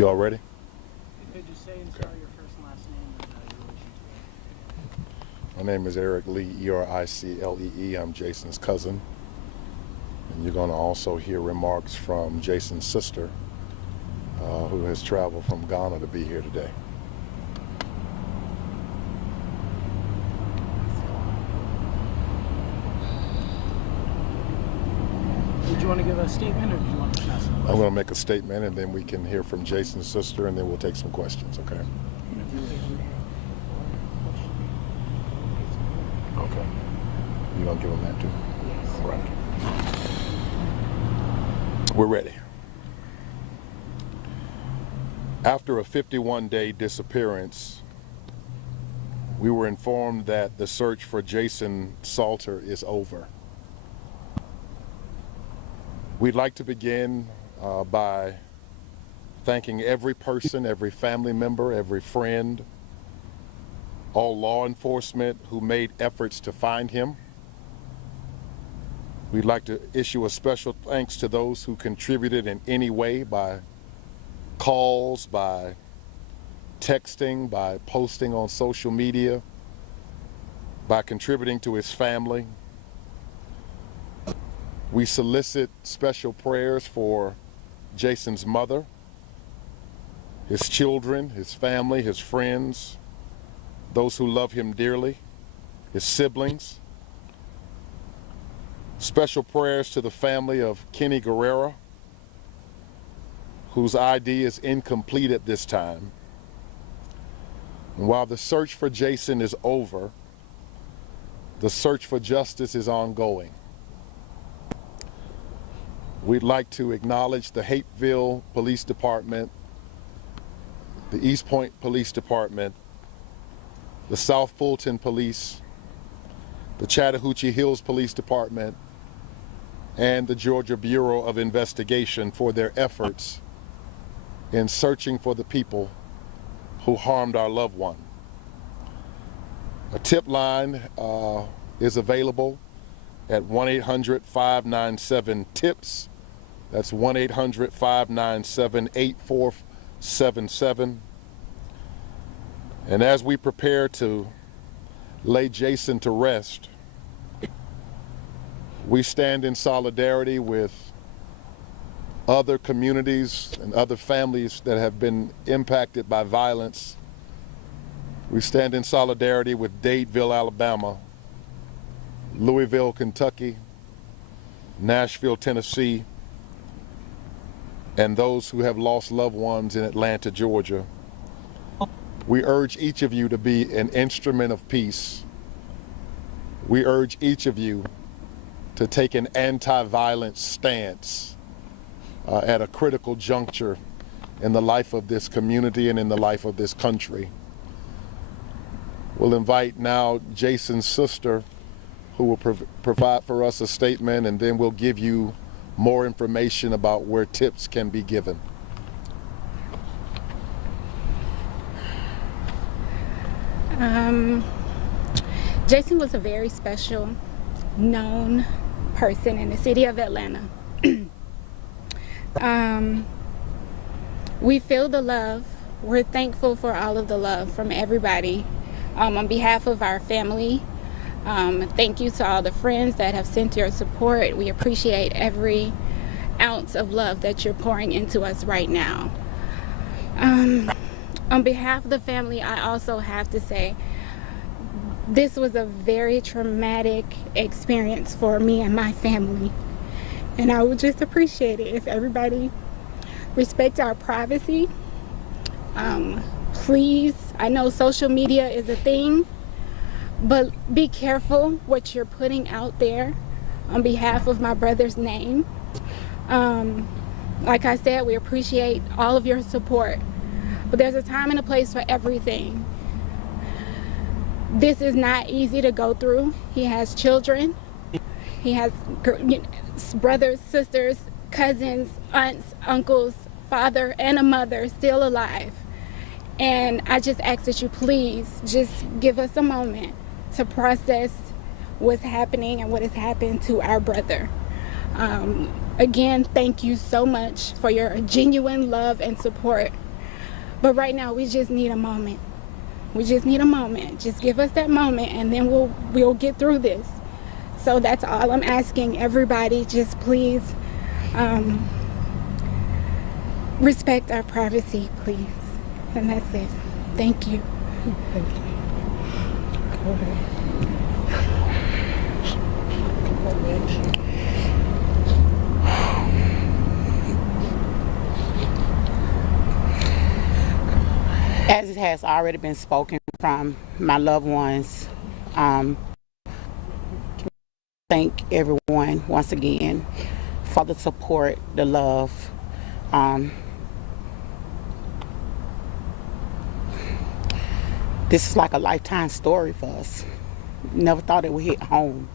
You all ready? Could you say and spell your first and last name and your relation to My name is Eric Lee, E-R-I-C-L-E-E. I'm Jason's cousin. And you're going to also hear remarks from Jason's sister, who has traveled from Ghana to be here today. Did you want to give a statement or do you want to ask a question? I'm going to make a statement and then we can hear from Jason's sister and then we'll take some questions, okay? Okay. You going to give him that too? Yes. All right. We're ready. After a 51-day disappearance, we were informed that the search for Jason Salter is over. We'd like to begin by thanking every person, every family member, every friend, all law enforcement who made efforts to find him. We'd like to issue a special thanks to those who contributed in any way by calls, by texting, by posting on social media, by contributing to his family. We solicit special prayers for Jason's mother, his children, his family, his friends, those who love him dearly, his siblings. Special prayers to the family of Kenny Guerra, whose ID is incomplete at this time. And while the search for Jason is over, the search for justice is ongoing. We'd like to acknowledge the Hapeville Police Department, the East Point Police Department, the South Fulton Police, the Chattahoochee Hills Police Department, and the Georgia Bureau of Investigation for their efforts in searching for the people who harmed our loved one. A tip line is available at 1-800-597-TIPS. That's 1-800-597-8477. And as we prepare to lay Jason to rest, we stand in solidarity with other communities and other families that have been impacted by violence. We stand in solidarity with Dadeville, Alabama, Louisville, Kentucky, Nashville, Tennessee, and those who have lost loved ones in Atlanta, Georgia. We urge each of you to be an instrument of peace. We urge each of you to take an anti-violence stance at a critical juncture in the life of this community and in the life of this country. We'll invite now Jason's sister, who will provide for us a statement, and then we'll give you more information about where tips can be given. Jason was a very special, known person in the city of Atlanta. We feel the love. We're thankful for all of the love from everybody. On behalf of our family, thank you to all the friends that have sent your support. We appreciate every ounce of love that you're pouring into us right now. On behalf of the family, I also have to say this was a very traumatic experience for me and my family. And I would just appreciate it if everybody respect our privacy. Please, I know social media is a thing, but be careful what you're putting out there on behalf of my brother's name. Like I said, we appreciate all of your support, but there's a time and a place for everything. This is not easy to go through. He has children. He has brothers, sisters, cousins, aunts, uncles, father, and a mother still alive. And I just ask that you please just give us a moment to process what's happening and what has happened to our brother. Again, thank you so much for your genuine love and support But right now, we just need a moment. We just need a moment. Just give us that moment, and then we'll get through this. So that's all I'm asking everybody. Just please respect our privacy, please. And that's it. Thank you. Thank you. Go ahead. As it has already been spoken from my loved ones, thank everyone once again for the support, the love. This is like a lifetime story for us. Never thought it would hit home.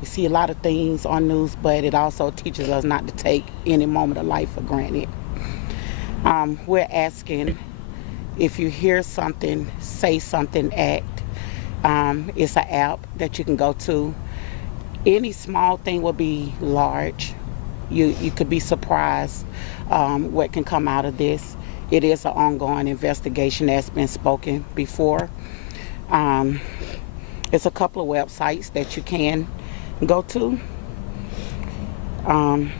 We see a lot of things on news, but it also teaches us not to take any moment of life for granted. We're asking, if you hear something, say something, act. It's an app that you can go to. Any small thing will be large. You could be surprised what can come out of this. It is an ongoing investigation that's been spoken before. It's a couple of websites that you can go to. And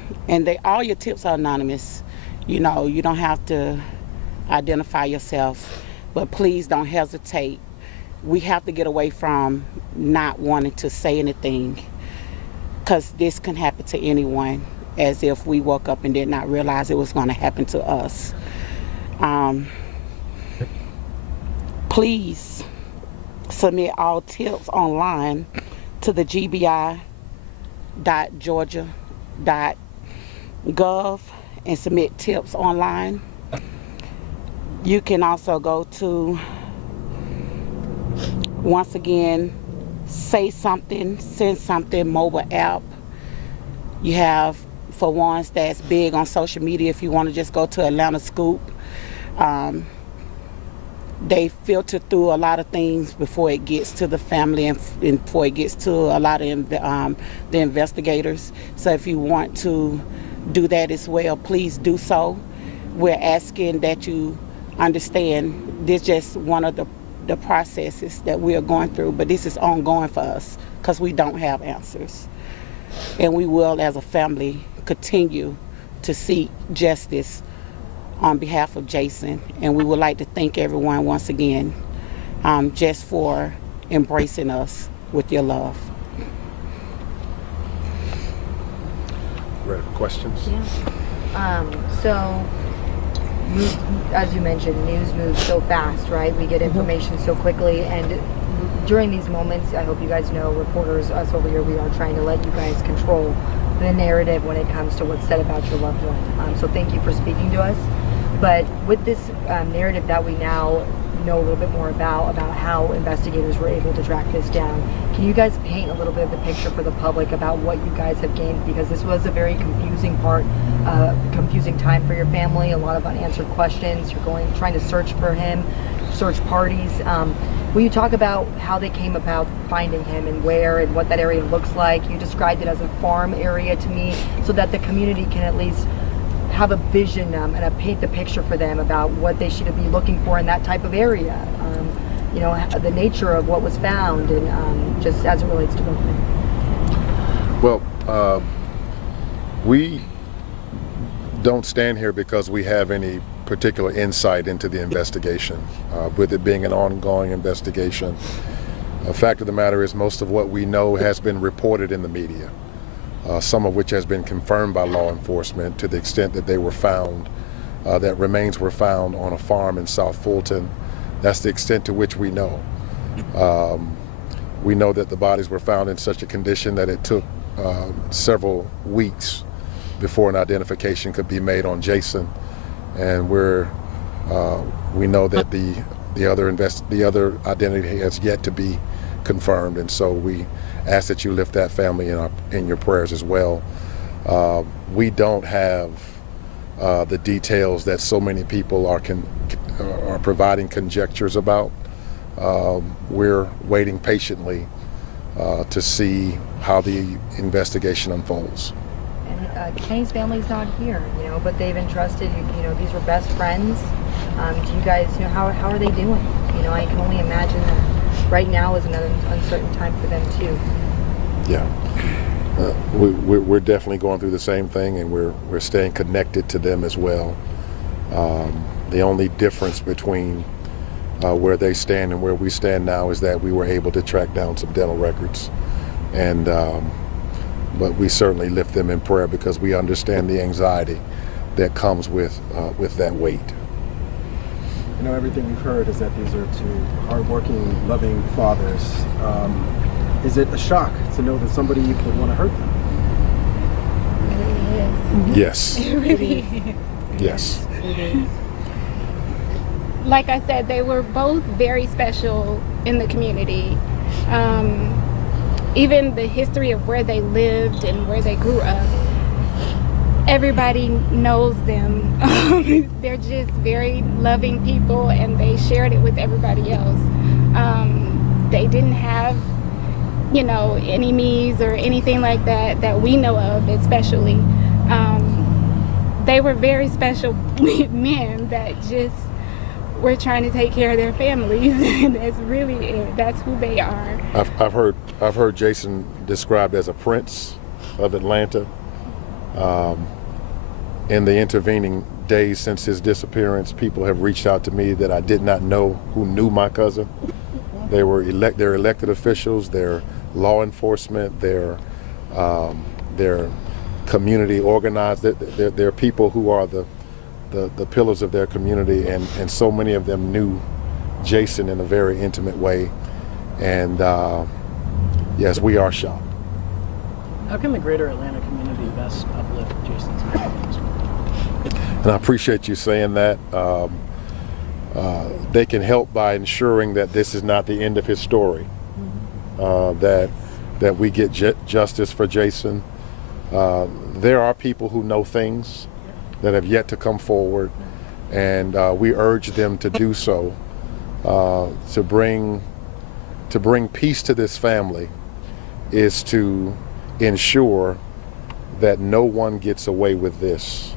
all your tips are anonymous. You know, you don't have to identify yourself, but please don't hesitate. We have to get away from not wanting to say anything, because this can happen to anyone, as if we woke up and did not realize it was going to happen to us. Please submit all tips online to the gbi.georgia.gov and submit tips online. You can also go to, once again, Say Something, Send Something mobile app. You have, for ones that's big on social media, if you want to just go to Atlanta Scoop. They filter through a lot of things before it gets to the family and before it gets to a lot of the investigators. So if you want to do that as well, please do so. We're asking that you understand this is just one of the processes that we are going through, but this is ongoing for us because we don't have answers. And we will, as a family, continue to seek justice on behalf of Jason. And we would like to thank everyone once again just for embracing us with your love. Ready for questions? Yeah. So, as you mentioned, news moves so fast, right? We get information so quickly, and during these moments, I hope you guys know, reporters, us over here, we are trying to let you guys control the narrative when it comes to what's said about your loved one. So thank you for speaking to us. But with this narrative that we now know a little bit more about how investigators were able to track this down, can you guys paint a little bit of the picture for the public about what you guys have gained? Because this was a very confusing time for your family, a lot of unanswered questions. You're trying to search for him, search parties. Will you talk about how they came about finding him and where and what that area looks like? You described it as a farm area to me, so that the community can at least have a vision and paint the picture for them about what they should be looking for in that type of area. You know, the nature of what was found, and just as it relates to both of them. Well, we don't stand here because we have any particular insight into the investigation, with it being an ongoing investigation. The fact of the matter is, most of what we know has been reported in the media, some of which has been confirmed by law enforcement to the extent that they were found, that remains were found on a farm in South Fulton. That's the extent to which we know. We know that the bodies were found in such a condition that it took several weeks before an identification could be made on Jason, and we know that the other identity has yet to be confirmed, and so we ask that you lift that family in your prayers as well. We don't have the details that so many people are providing conjectures about. We're waiting patiently to see how the investigation unfolds. And Kenny's family's not here, you know, but they've entrusted, you know, these were best friends. Do you guys, you know, how are they doing? You know, I can only imagine that right now is another uncertain time for them too. Yeah. We're definitely going through the same thing, and we're staying connected to them as well. The only difference between where they stand and where we stand now is that we were able to track down some dental records, and but we certainly lift them in prayer because we understand the anxiety that comes with that weight. You know, everything we've heard is that these are two hardworking, loving fathers. Is it a shock to know that somebody would want to hurt them? Yes. It really is. Yes. Like I said, they were both very special in the community. Even the history of where they lived and where they grew up, everybody knows them. They're just very loving people, and they shared it with everybody else. They didn't have, you know, enemies or anything like that that we know of, especially. They were very special men that just were trying to take care of their families. That's really it. That's who they are. I've heard Jason described as a prince of Atlanta. In the intervening days since his disappearance, people have reached out to me that I did not know who knew my cousin. They're elected officials, they're law enforcement, they're community organized. They're people who are the pillars of their community, and so many of them knew Jason in a very intimate way. And yes, we are shocked. How can the greater Atlanta community best uplift Jason's memory? And I appreciate you saying that. They can help by ensuring that this is not the end of his story, that we get justice for Jason. There are people who know things that have yet to come forward, and we urge them to do so, to bring peace to this family is to ensure that no one gets away with this,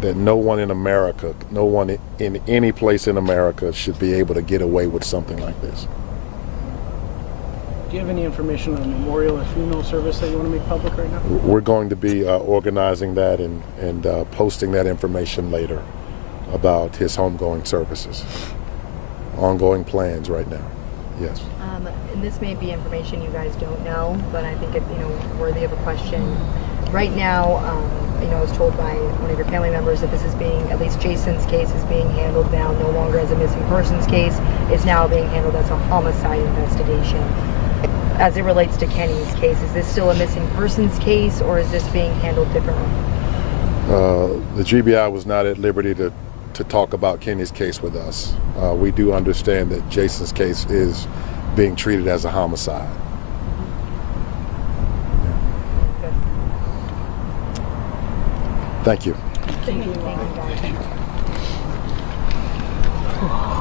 that no one in America, no one in any place in America should be able to get away with something like this. Do you have any information on a memorial or funeral service that you want to make public right now? We're going to be organizing that and posting that information later about his homegoing services. Ongoing plans right now. Yes. And this may be information you guys don't know, but I think it's, you know, worthy of a question. Right now, you know, I was told by one of your family members that this is being, at least Jason's case is being handled now no longer as a missing persons case. It's now being handled as a homicide investigation. As it relates to Kenny's case, is this still a missing persons case, or is this being handled differently? The GBI was not at liberty to talk about Kenny's case with us. We do understand that Jason's case is being treated as a homicide. Good. Thank you. Thank you, guys.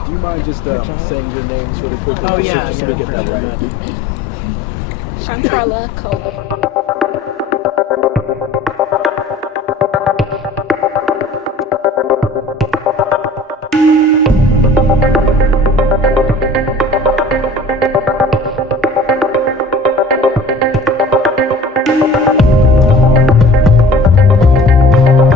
Do you mind just saying your names really quickly? Oh, yeah, Just so we get that right. Chantrella Cole.